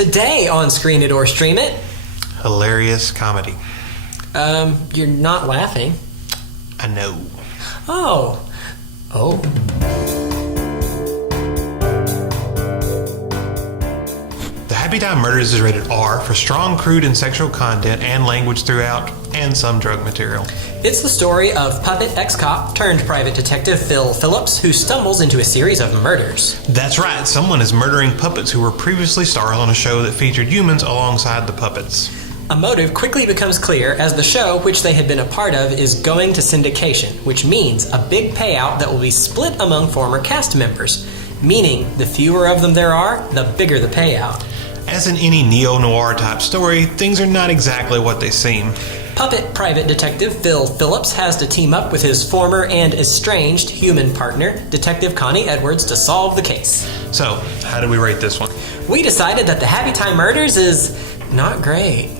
Today on Screen It or Stream It. Hilarious comedy. You're not laughing. I know. Oh. The Happytime Murders is rated R for strong, crude, and sexual content and language throughout, and some drug material. It's the story of puppet ex-cop turned private detective Phil Phillips, who stumbles into a series of murders. That's right, someone is murdering puppets who were previously stars on a show that featured humans alongside the puppets. A motive quickly becomes clear as the show, which they had been a part of, is going to syndication, which means a big payout that will be split among former cast members. Meaning, the fewer of them there are, the bigger the payout. As in any neo-noir type story, things are not exactly what they seem. Puppet private detective Phil Phillips has to team up with his former and estranged human partner, Detective Connie Edwards, to solve the case. So, how do we rate this one? We decided that the Happytime Murders is not great.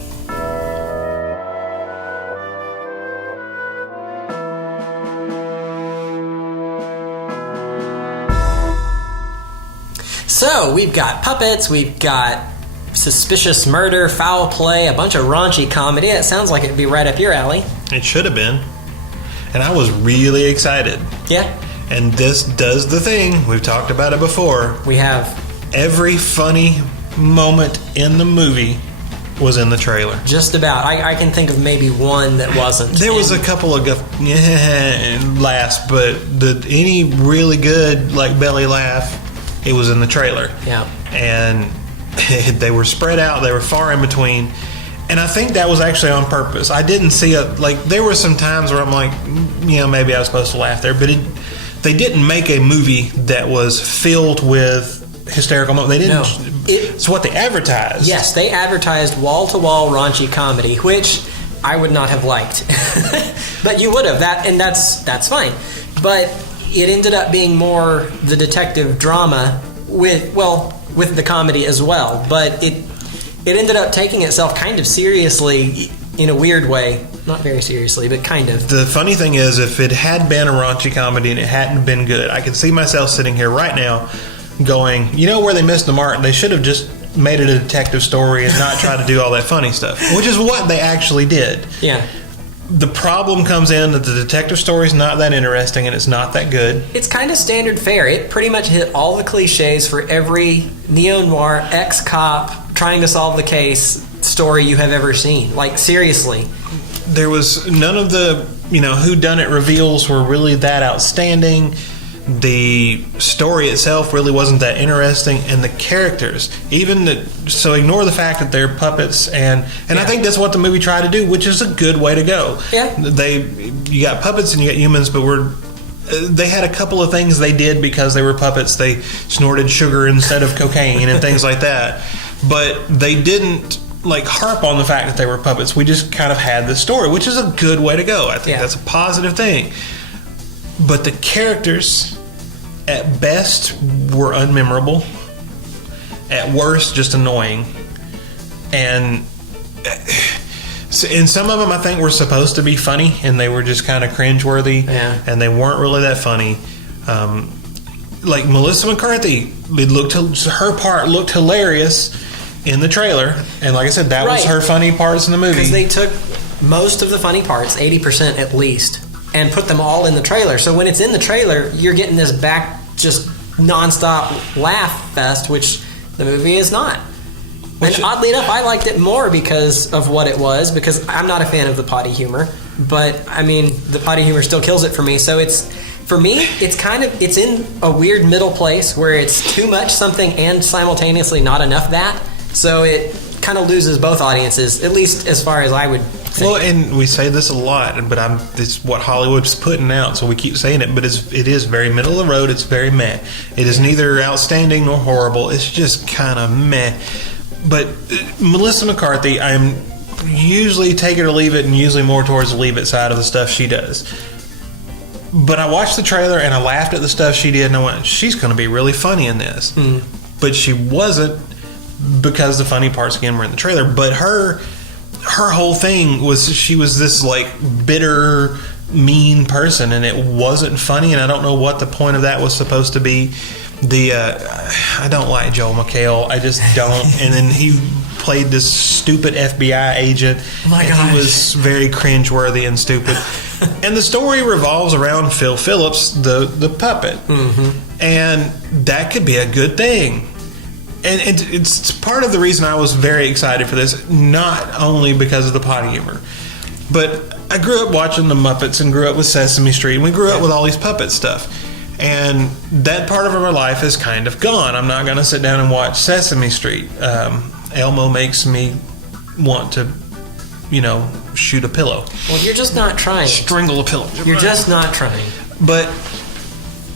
So, we've got puppets, we've got suspicious murder, foul play, a bunch of raunchy comedy. It sounds like it'd be right up your alley. It should have been. And I was really excited. Yeah. And this does the thing. We've talked about it before. We have. Every funny moment in the movie was in the trailer. Just about. I can think of maybe one that wasn't. There was a couple of laughs, but any really good belly laugh, it was in the trailer. Yeah. And they were spread out. They were far in between. And I think that was actually on purpose. I didn't see there were some times where I'm like, maybe I was supposed to laugh there. But they didn't make a movie that was filled with hysterical moments. They didn't. No. It's what they advertised. Yes, they advertised wall-to-wall raunchy comedy, which I would not have liked. But you would have. That's fine. But it ended up being more the detective drama with the comedy as well, but it ended up taking itself kind of seriously in a weird way. Not very seriously, but kind of. The funny thing is, if it had been a raunchy comedy and it hadn't been good, I could see myself sitting here right now going, where they missed the mark? They should have just made it a detective story and not try to do all that funny stuff, which is what they actually did. Yeah. The problem comes in that the detective story is not that interesting and it's not that good. It's kind of standard fare. It pretty much hit all the cliches for every neo-noir ex-cop trying to solve the case story you have ever seen. Seriously. There was none of the, whodunit reveals were really that outstanding. The story itself really wasn't that interesting, and the characters, so ignore the fact that they're puppets, and I think that's what the movie tried to do, which is a good way to go. Yeah. You got puppets and you got humans, but they had a couple of things they did because they were puppets. They snorted sugar instead of cocaine and things like that, but they didn't harp on the fact that they were puppets. We just kind of had the story, which is a good way to go. I think that's a positive thing. But the characters, at best, were unmemorable. At worst, just annoying. And some of them, I think, were supposed to be funny, and they were just kind of cringeworthy. Yeah. And they weren't really that funny. Melissa McCarthy, her part looked hilarious in the trailer. And like I said, that was her funny parts in the movie. Because they took most of the funny parts, 80% at least, and put them all in the trailer. So when it's in the trailer, you're getting this back just nonstop laugh fest, which the movie is not. And oddly enough, I liked it more because of what it was, because I'm not a fan of the potty humor. But, the potty humor still kills it for me. So for me, it's in a weird middle place where it's too much something and simultaneously not enough that. So it kind of loses both audiences, at least as far as I would think. Well, and we say this a lot, but it's what Hollywood's putting out, so we keep saying it, but it is very middle of the road. It's very meh. It is neither outstanding nor horrible. It's just kind of meh. But Melissa McCarthy, I'm usually take it or leave it, and usually more towards the leave it side of the stuff she does. But I watched the trailer, and I laughed at the stuff she did, and I went, she's going to be really funny in this. Mm. But she wasn't, because the funny parts, again, were in the trailer. But her whole thing was she was this bitter, mean person, and it wasn't funny, and I don't know what the point of that was supposed to be. I don't like Joel McHale. I just don't. And then he played this stupid FBI agent. Oh my gosh. He was very cringeworthy and stupid. And the story revolves around Phil Phillips, the puppet. Mm-hmm. And that could be a good thing. And it's part of the reason I was very excited for this, not only because of the potty humor, but I grew up watching the Muppets and grew up with Sesame Street, and we grew up with all these puppet stuff. And that part of our life is kind of gone. I'm not going to sit down and watch Sesame Street. Elmo makes me want to, shoot a pillow. Well, you're just not trying. Strangle a pillow. You're just not trying. But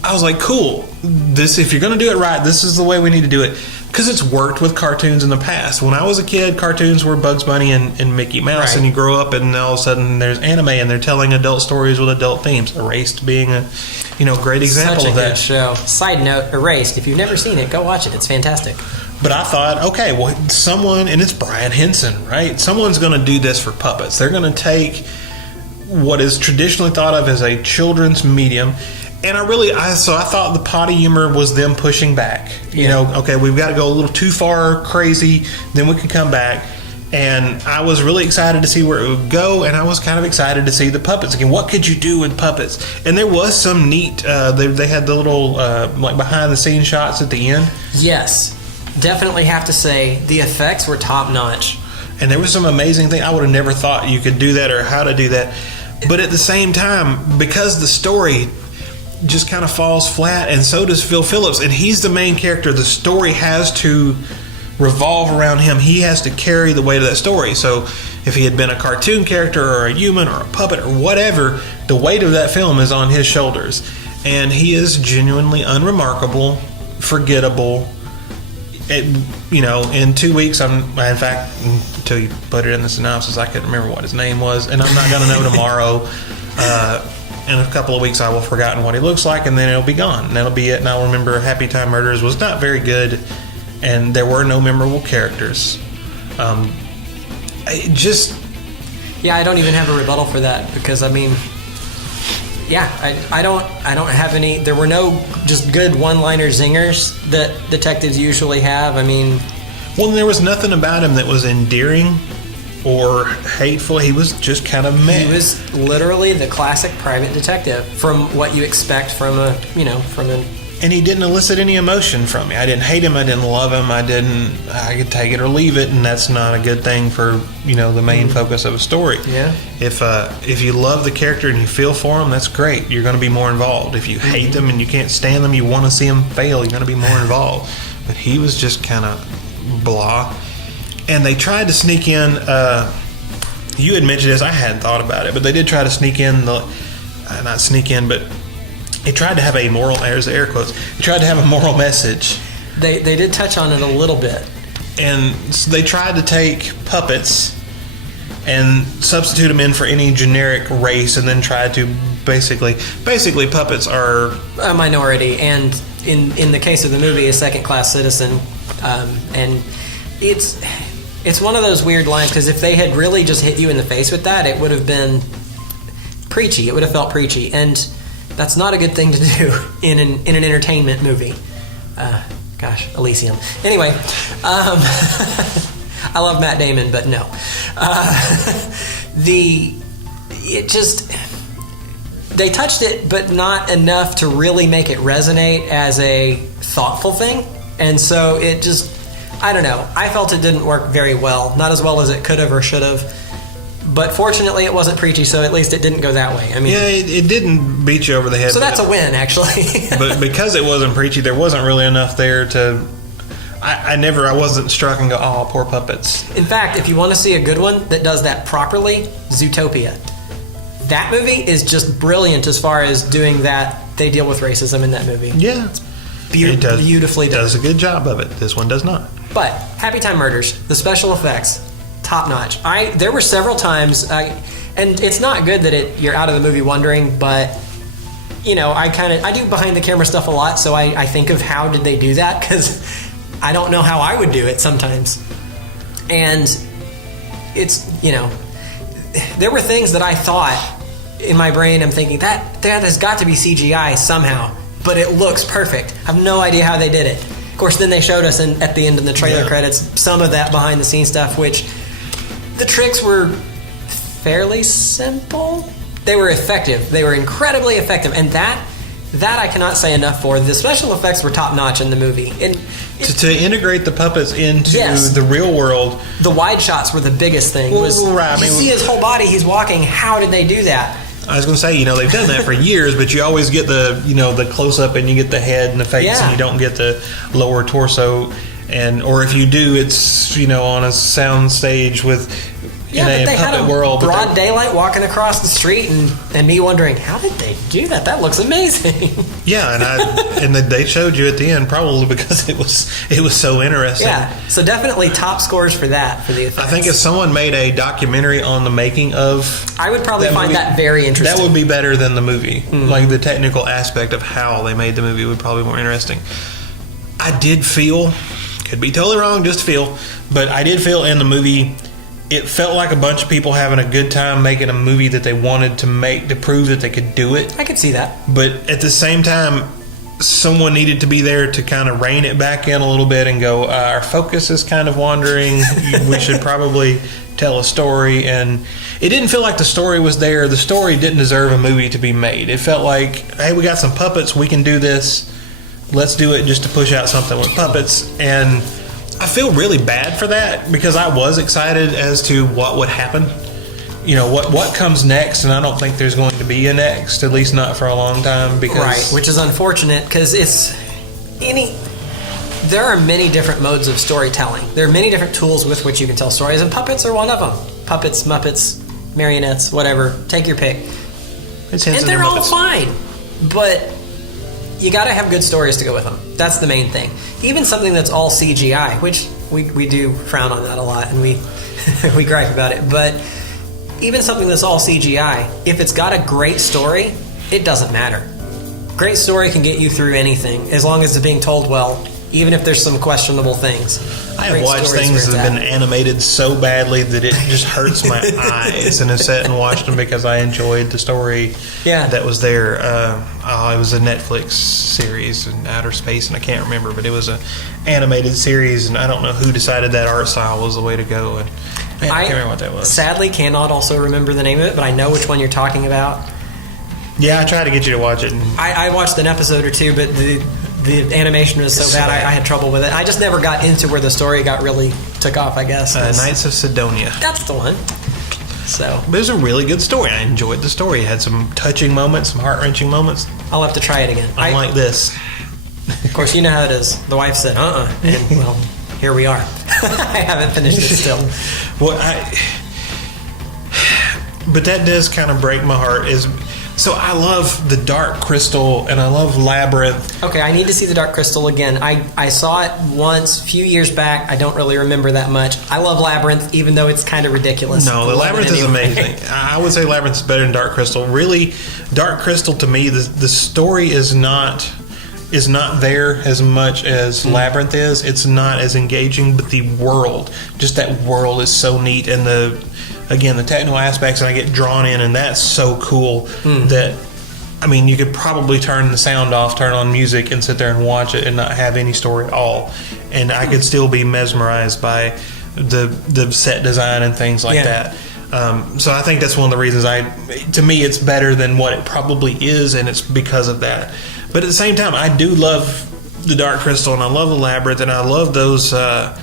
I was like, cool. If you're going to do it right, this is the way we need to do it. Because it's worked with cartoons in the past. When I was a kid, cartoons were Bugs Bunny and Mickey Mouse, right. And you grow up and all of a sudden there's anime and they're telling adult stories with adult themes. Erased being a great example of that. Such a good show. Side note, Erased. If you've never seen it, go watch it. It's fantastic. But I thought, okay, well, someone, and it's Brian Henson, right? Someone's going to do this for puppets. They're going to take what is traditionally thought of as a children's medium. And I thought the potty humor was them pushing back. Okay, we've got to go a little too far crazy, then we can come back. And I was really excited to see where it would go, and I was kind of excited to see the puppets again. What could you do with puppets? And there was some neat. They had the little like behind the scenes shots at the end. Yes, definitely have to say the effects were top notch. And there was some amazing thing. I would have never thought you could do that or how to do that. But at the same time, because the story just kind of falls flat, and so does Phil Phillips, and he's the main character. The story has to revolve around him. He has to carry the weight of that story. So if he had been a cartoon character or a human or a puppet or whatever, the weight of that film is on his shoulders. And he is genuinely unremarkable, forgettable. In 2 weeks, in fact, until you put it in the synopsis, I couldn't remember what his name was, and I'm not going to know tomorrow. In a couple of weeks, I will have forgotten what he looks like, and then it'll be gone. And that'll be it. And I'll remember Happytime Murders was not very good, and there were no memorable characters. I don't even have a rebuttal for that because I don't have any. There were no just good one-liner zingers that detectives usually have. Well, there was nothing about him that was endearing or hateful. He was just kind of meh. He was literally the classic private detective from what you expect from an. And he didn't elicit any emotion from me. I didn't hate him. I didn't love him. I could take it or leave it, and that's not a good thing for the main focus of a story. Yeah. If you love the character and you feel for him, that's great. You're going to be more involved. If you hate them and you can't stand them, you want to see them fail, you're going to be more involved. But he was just kind of blah. And they tried to sneak in. You had mentioned this. I hadn't thought about it, but they did try to sneak in but they tried to have a moral. There's the air quotes. They tried to have a moral message. They did touch on it a little bit. And so they tried to take puppets and substitute them in for any generic race, and then tried to basically puppets are a minority, and in the case of the movie, a second-class citizen, and it's one of those weird lines, because if they had really just hit you in the face with that, it would have been preachy. It would have felt preachy, and that's not a good thing to do in an entertainment movie. Elysium. Anyway, I love Matt Damon, but no. They touched it, but not enough to really make it resonate as a thoughtful thing, and so it just. I don't know. I felt it didn't work very well. Not as well as it could have or should have. But fortunately, it wasn't preachy, so at least it didn't go that way. It didn't beat you over the head. So that's a win, actually. But because it wasn't preachy, there wasn't really enough there to... I wasn't struck and go, oh, poor puppets. In fact, if you want to see a good one that does that properly, Zootopia. That movie is just brilliant as far as doing that. They deal with racism in that movie. Yeah. It's beautifully done. Does a good job of it. This one does not. But Happytime Murders, the special effects, top notch. There were several times, and it's not good that you're out of the movie wondering, but I do behind the camera stuff a lot, so I think of how did they do that, because I don't know how I would do it sometimes. And it's there were things that I thought in my brain. I'm thinking that has got to be CGI somehow. but it looks perfect. I have no idea how they did it. Of course, then they showed us at the end of the trailer credits some of that behind the scenes stuff, which the tricks were fairly simple. They were effective. They were incredibly effective, and that I cannot say enough for. The special effects were top notch in the movie. And to integrate the puppets into Yes. the real world. the wide shots were the biggest thing. Right, I you mean, see his whole body. He's walking. How did they do that? I was going to say, they've done that for years, but you always get the close up and you get the head and the face, Yeah. and you don't get the lower torso. Or if you do, it's on a sound stage with Yeah, in but a they had puppet a world. broad daylight walking across the street, and me wondering, how did they do that? That looks amazing. Yeah, and they showed you at the end, probably because it was so interesting. Yeah, so definitely top scores for that, for the effects. I think if someone made a documentary on the making of, I would probably that find movie, that very interesting. that would be better than the movie. Like the technical aspect of how they made the movie would probably be more interesting. I did feel, could be totally wrong, just feel, but I did feel in the movie, it felt like a bunch of people having a good time making a movie that they wanted to make to prove that they could do it. I could see that. But at the same time, someone needed to be there to kind of rein it back in a little bit and go, our focus is kind of wandering. We should probably tell a story. And it didn't feel like the story was there. The story didn't deserve a movie to be made. It felt like, hey, we got some puppets. We can do this. Let's do it just to push out something with puppets. And I feel really bad for that because I was excited as to what would happen. What comes next, and I don't think there's going to be a next, at least not for a long time. Because Which is unfortunate because there are many different modes of storytelling. There are many different tools with which you can tell stories, and puppets are one of them. Puppets, Muppets, marionettes, whatever. Take your pick. it's And they're all fine, but you got to have good stories to go with them. That's the main thing. Even something that's all CGI, which we do frown on that a lot, and we we gripe about it. But even something that's all CGI, if it's got a great story, it doesn't matter. Great story can get you through anything as long as it's being told well, even if there's some questionable things. I have watched things that have been animated so badly that it just hurts my eyes, and I sat and watched them because I enjoyed the story that was there. It was a Netflix series in outer space, and I can't remember, but it was an animated series, and I don't know who decided that art style was the way to go. And I can't remember what that was. Sadly, cannot also remember the name of it, but I know which one you're talking about. Yeah, I tried to get you to watch it. I watched an episode or two, but the animation was so bad I had trouble with it. I just never got into where the story really took off, I guess. Knights of Sidonia. That's the one. So, but it was a really good story. I enjoyed the story. It had some touching moments, some heart-wrenching moments. I'll have to try it again. Unlike this. Of course, you know how it is. The wife said, and well, here we are. I haven't finished it still. Well, but that does kind of break my heart. So I love the Dark Crystal and I love Labyrinth. Okay, I need to see the Dark Crystal again. I saw it once a few years back. I don't really remember that much. I love Labyrinth, even though it's kind of ridiculous. No, the Labyrinth is amazing. I would say Labyrinth is better than Dark Crystal. Really, Dark Crystal to me, the story is not there as much as Labyrinth is. It's not as engaging, but the world, just that world is so neat, and the technical aspects, and I get drawn in, and that's so cool that, I mean, you could probably turn the sound off, turn on music, and sit there and watch it and not have any story at all. And I could still be mesmerized by the set design and things like that. So I think that's one of the reasons to me, it's better than what it probably is, and it's because of that. But at the same time, I do love the Dark Crystal, and I love the Labyrinth, and I love those type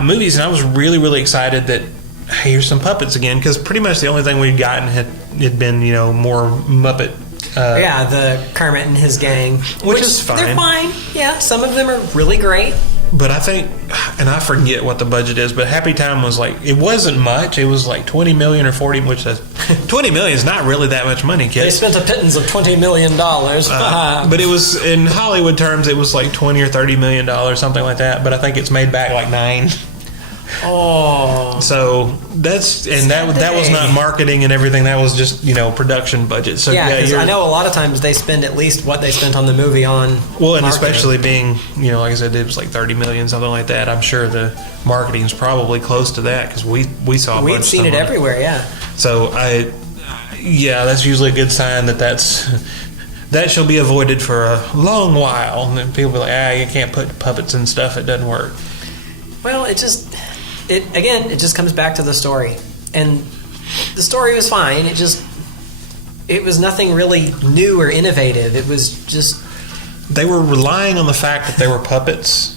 of movies. And I was really, really excited that, hey, here's some puppets again, because pretty much the only thing we'd gotten had been, more Muppet. The Kermit and his gang, which is fine. They're fine. Yeah, some of them are really great. But I think, and I forget what the budget is, but Happytime was it wasn't much. It was like $20 million or $40, which is $20 million is not really that much money, kids. They spent a pittance of $20 million. But it was, in Hollywood terms, it was like $20 or $30 million, something like that. But I think it's made back like $9. Oh, so that was not marketing and everything. That was just production budget. So because I know a lot of times they spend at least what they spent on the movie on. Well, and marketing. especially being like I said, it was like $30 million, something like that. I'm sure the marketing is probably close to that because we saw. We've seen it everywhere, yeah. So that's usually a good sign that's that shall be avoided for a long while. And then people be like, you can't put puppets and stuff. It doesn't work. Well, it just comes back to the story. And the story was fine. It was nothing really new or innovative. It was just... They were relying on the fact that they were puppets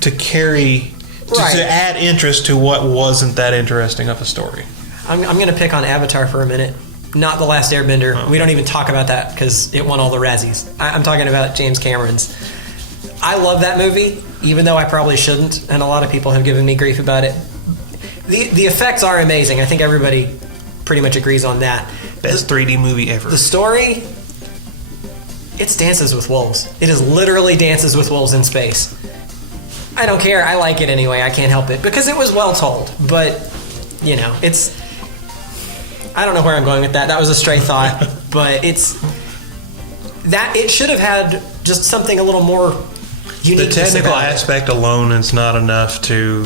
to carry... To add interest to what wasn't that interesting of a story. I'm going to pick on Avatar for a minute. Not The Last Airbender. Okay. We don't even talk about that because it won all the Razzies. I'm talking about James Cameron's. I love that movie, even though I probably shouldn't, and a lot of people have given me grief about it. The effects are amazing. I think everybody pretty much agrees on that. Best 3D movie ever. The story, it's Dances with Wolves. It is literally Dances with Wolves in space. I don't care. I like it anyway. I can't help it because it was well told. But, it's... I don't know where I'm going with that. That was a stray thought. But it should have had just something a little more unique. The technical aspect alone is not enough to...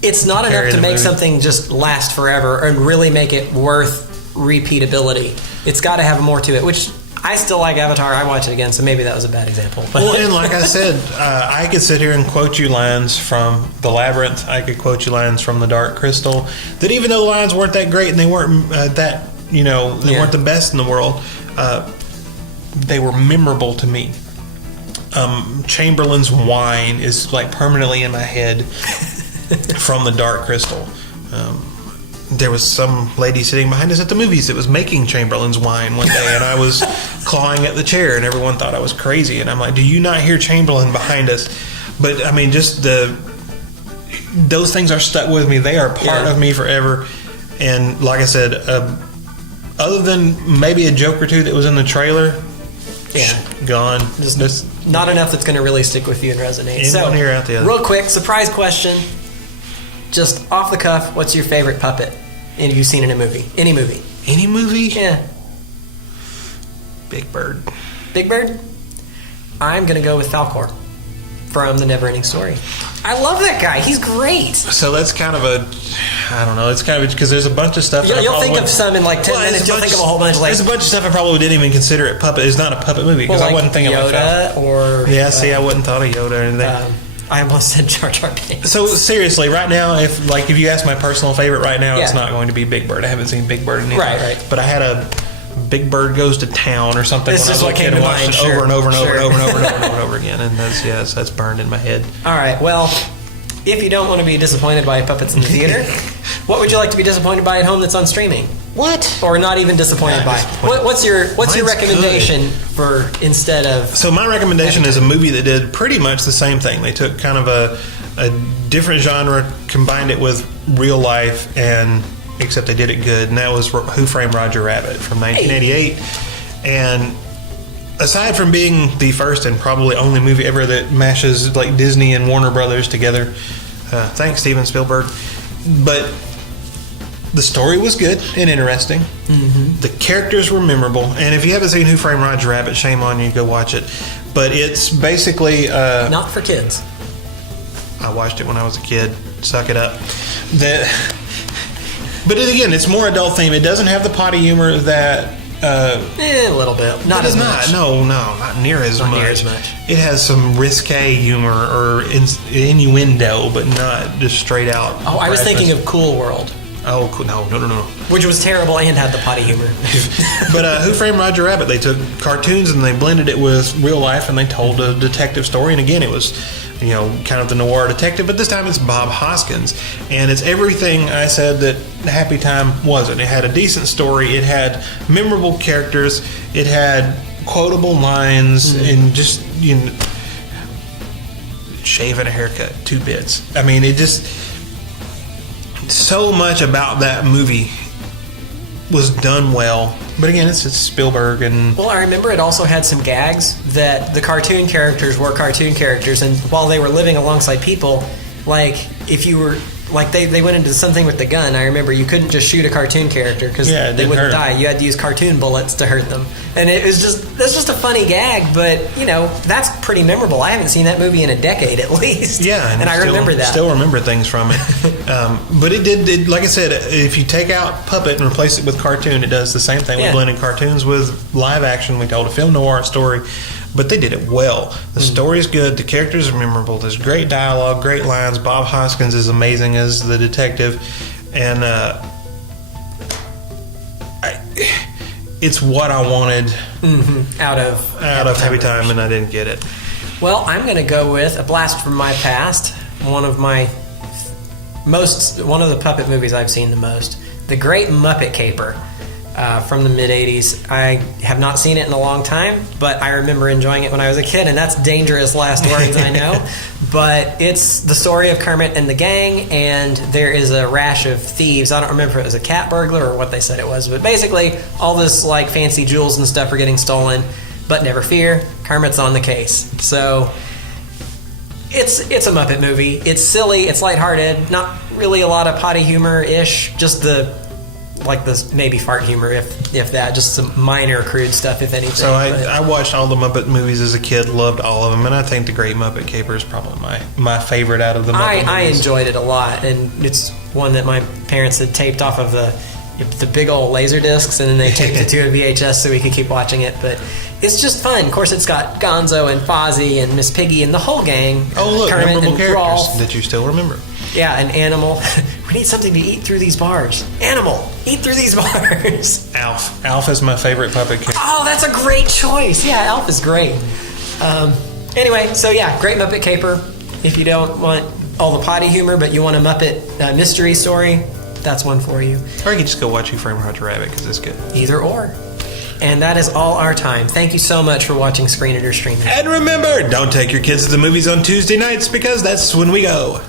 It's not enough to make something just last forever and really make it worth repeatability. It's got to have more to it, which... I still like Avatar. I watch it again, so maybe that was a bad example. Well, and like I said, I could sit here and quote you lines from The Labyrinth. I could quote you lines from The Dark Crystal. That even though the lines weren't that great and they weren't weren't the best in the world, they were memorable to me. Chamberlain's wine is like permanently in my head from The Dark Crystal. There was some lady sitting behind us at the movies that was making Chamberlain's wine one day, and I was clawing at the chair, and everyone thought I was crazy. And I'm like, do you not hear Chamberlain behind us? But, I mean, just those things are stuck with me. They are part of me forever. And like I said, other than maybe a joke or two that was in the trailer, gone. Just not enough that's going to really stick with you and resonate. In one ear, out the other. Real quick, surprise question. Just off the cuff, what's your favorite puppet you've seen in a movie? Any movie? Any movie? Yeah. Big Bird. Big Bird? I'm going to go with Falkor from The Neverending Story. I love that guy. He's great. So that's kind of I don't know. It's kind of because there's a bunch of stuff. You'll think of some in like 10 minutes. You'll think of a whole bunch. There's a bunch of stuff I probably didn't even consider it puppet. It's not a puppet movie because I wasn't thinking Yoda about or... Yeah, see, I wouldn't thought of Yoda or anything. I almost said Jar Jar Binks. So seriously, right now, if you ask my personal favorite right now, it's not going to be Big Bird. I haven't seen Big Bird in anything. Right. But I had a Big Bird Goes to Town or something when I was a kid and watched it over and over and over and over and over and over and over again, and that's burned in my head. All right, well, if you don't want to be disappointed by puppets in the theater, what would you like to be disappointed by at home that's on streaming? What? Or not even disappointed by? What's your recommendation for instead of? So my recommendation is a movie that did pretty much the same thing. They took kind of a different genre, combined it with real life, and except they did it good, and that was Who Framed Roger Rabbit from 1988. And aside from being the first and probably only movie ever that mashes like Disney and Warner Brothers together, thanks Steven Spielberg, but the story was good and interesting. Mm-hmm. The characters were memorable, and if you haven't seen Who Framed Roger Rabbit, shame on you, go watch it. But it's basically not for kids. I watched it when I was a kid. Suck it up. But again, it's more adult theme. It doesn't have the potty humor that. A little bit. Not as much. No, not near as not much. Near as much. It has some risque humor or innuendo, but not just straight out. Oh, I was thinking of Cool World. Oh, cool. No. Which was terrible and had the potty humor. But Who Framed Roger Rabbit? They took cartoons and they blended it with real life, and they told a detective story. And again, it was, kind of the noir detective, but this time it's Bob Hoskins, and it's everything I said that Happytime wasn't. It had a decent story. It had memorable characters. It had quotable lines, and just shave and a haircut, 2 bits. I mean, it just. So much about that movie was done well, but again, it's Spielberg and. Well, I remember it also had some gags that the cartoon characters were cartoon characters, and while they were living alongside people, like if you were like they went into something with the gun. I remember you couldn't just shoot a cartoon character because Yeah, it they didn't wouldn't hurt. die. You had to use cartoon bullets to hurt them, and that's just a funny gag. But you know, that's pretty memorable. I haven't seen that movie in a decade at least. Yeah, and I still, remember that. Still remember things from it. But it did, like I said, if you take out puppet and replace it with cartoon, it does the same thing. Yeah. We blended cartoons with live action. We told a film noir story, but they did it well. The story is good. The characters are memorable. There's great dialogue, great lines. Bob Hoskins is amazing as the detective, and it's what I wanted out of Happytime, and I didn't get it. Well, I'm going to go with A Blast from My Past, one of the puppet movies I've seen the most. The Great Muppet Caper from the mid-'80s. I have not seen it in a long time, but I remember enjoying it when I was a kid, and that's dangerous last words, I know. But it's the story of Kermit and the gang, and there is a rash of thieves. I don't remember if it was a cat burglar or what they said it was, but basically all this like fancy jewels and stuff are getting stolen. But never fear, Kermit's on the case. So it's a Muppet movie. It's silly, it's lighthearted, not really a lot of potty humor-ish, just the maybe fart humor, if that, just some minor crude stuff, if anything. So I watched all the Muppet movies as a kid, loved all of them, and I think The Great Muppet Caper is probably my favorite out of the Muppet I movies. enjoyed it a lot, and it's one that my parents had taped off of the big old laser discs, and then they taped it to a VHS so we could keep watching it. But it's just fun. Of course, it's got Gonzo and Fozzie and Miss Piggy and the whole gang. Oh, look, Kermit memorable and characters Rolf. that you still remember. Yeah, an animal. We need something to eat through these bars. Animal, eat through these bars. Alf. Alf is my favorite puppet character. Oh, that's a great choice. Yeah, Alf is great. Anyway, so yeah, Great Muppet Caper. If you don't want all the potty humor, but you want a Muppet mystery story, that's one for you. Or you can just go watch Who Framed Roger Rabbit because it's good. Either or. And that is all our time. Thank you so much for watching Screen Eater Streaming. And remember, don't take your kids to the movies on Tuesday nights because that's when we go.